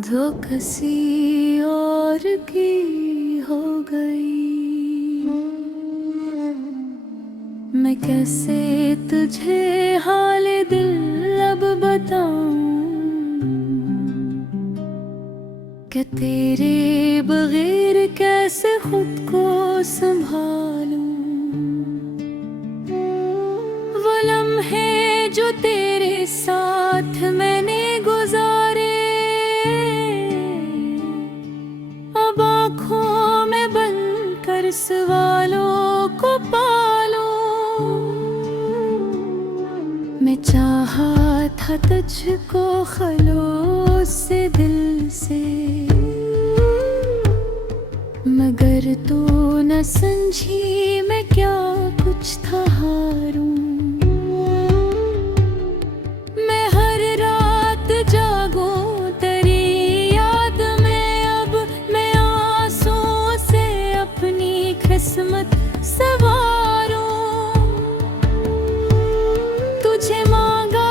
जो किसी और की हो गई। मैं कैसे तुझे हाल दिल अब बताऊं कि तेरे बगैर कैसे खुद को संभालूं। वो लम्हे जो तेरे साथ मैंने गुजारे, अब आँखों में बंद कर सवालों को पालूं। मैं चाहा था तुझको खलूस से दिल से, मगर तू न समझी मैं क्या कुछ था हारूं। मैं हर रात जागूं तेरी याद में, अब मैं आंसुओं से अपनी किस्मत सवारूं। तुझे मांगा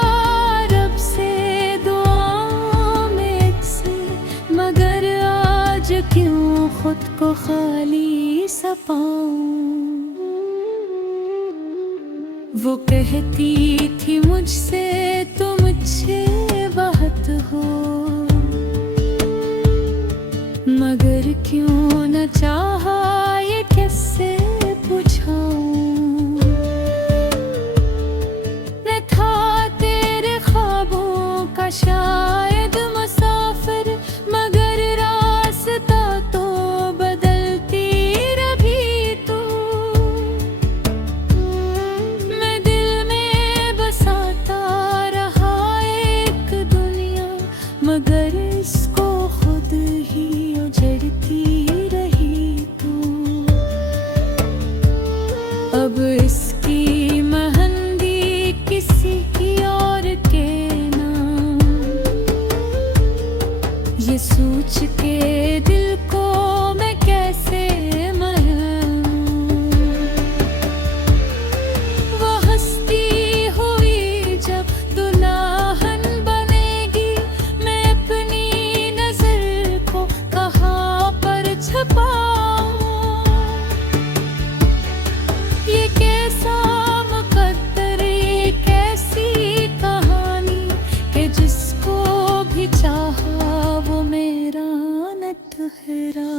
रब से दुआओं में अक्सर, मगर आज क्यों खुद को खाली सा पाऊं। वो कहती थी मुझसे तुम मुझसे बात हो, मगर क्यों न चाहा ये कैसे बुझाऊं। मैं था तेरे ख्वाबों का शायद मुसाफिर, मगर रास्ता तो बदलती रही तू। मैं दिल में बसाता रहा एक दुनिया, मगर इसको खुद ही उजड़ती रही तू। अब इसकी मेहंदी किसी की और के नाम, ये सोच के दिल को मैं कैसे मनाऊं। वो हंसती हुई जब दुल्हन बनेगी, मैं अपनी नजर को कहाँ पर छुपाऊं। ये कैसा मुकद्दर, ये कैसी कहानी कि जिसको भी चाहा वो मेरा न ठहरा।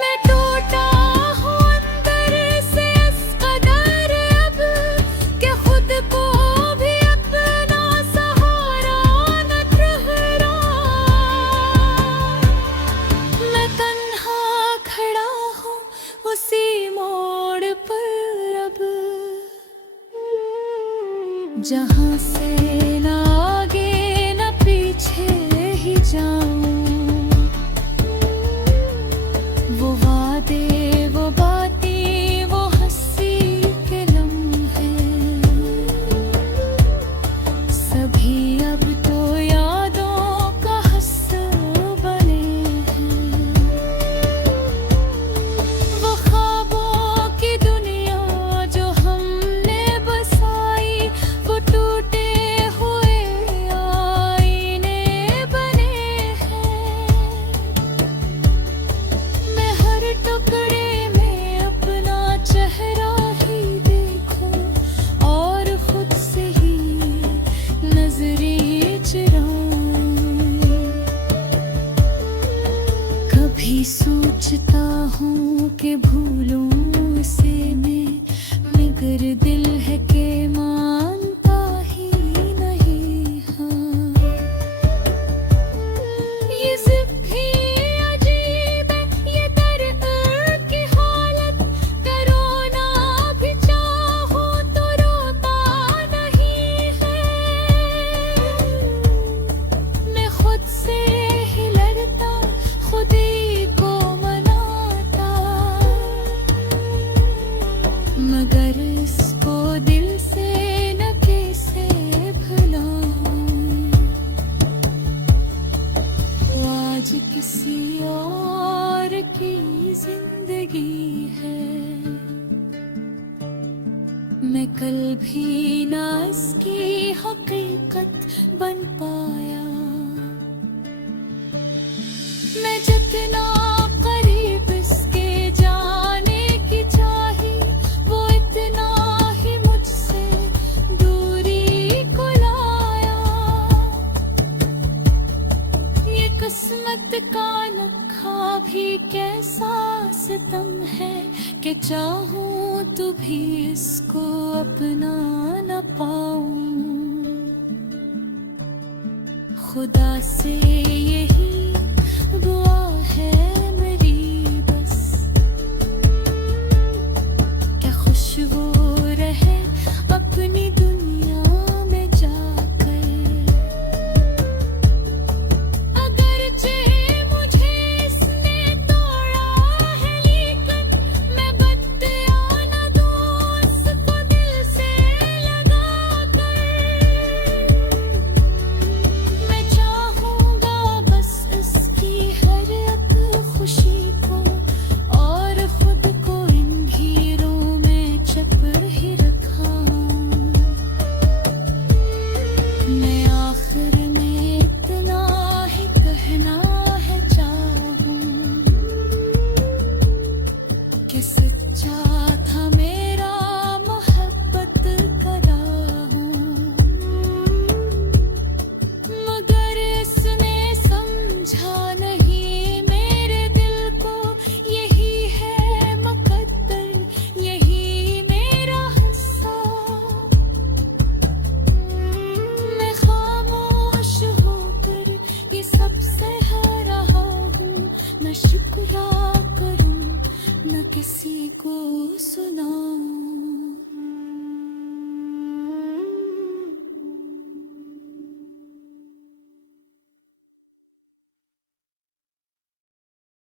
मैं टूटा हूँ अंदर से इस कदर अब कि खुद को भी अपना सहारा न ठहरा। मैं तन्हा खड़ा हूँ उसी मोड़ पर अब, जहाँ से न आगे न पीछे ही जाऊं। वो वादे वो बातें वो हंसी के लम्हे, सभी अब तो यादों का हिस्सा बने हैं। वो ख्वाबों की दुनिया जो हमने बसाई, वो टूटे हुए आईने बने हैं। मैं हर टुकड़े में अपना चेहरा ही देखूं और खुद से ही नजरें चुराऊं। कभी सोचता हूँ कि भूलूं इसे मैं, मगर दिल है कि मानता ही नहीं। हाँ, ये जिद भी अजीब है, ये दर्द की हालत, करो ना भी चाहो तो रोता नहीं है। मैं खुद से ही लड़ता, खुद ही को मनाता, मगर इसको दिल से न कैसे भुलाऊं। वो आज किसी और की जिंदगी है, मैं कल भी ना इसकी हकीकत बन पाया। इतना करीब इसके जाने की चाही, वो इतना ही मुझसे दूरी को लाया। ये किस्मत का लखा भी कैसा सितम है कि चाहूं तो भी इसको अपना न पाऊं। खुदा से यही दुआ है मेरी बस, क्या खुश वो रहे अपनी दुनिया में जाकर। अगरचे मुझे इसने तोड़ा है, लेकिन मैं बत्तियां न दूं उसको दिल से लगा कर। मैं चाहूंगा बस इसकी हर एक खुशी को, और खुद को इन घेरों में छुप ही रखा। मैं आखिर में इतना ही कहना है चाहूं कि सच्चा था मेरा मोहब्बत का राहों। मगर इसने समझा नहीं मेरे दिल को, यही है मुकद्दर, यही मेरा हिस्सा। मैं खामोश होकर ये सब सह रहा हूँ, न शुक्रिया करूँ न किसी को सुनाऊं।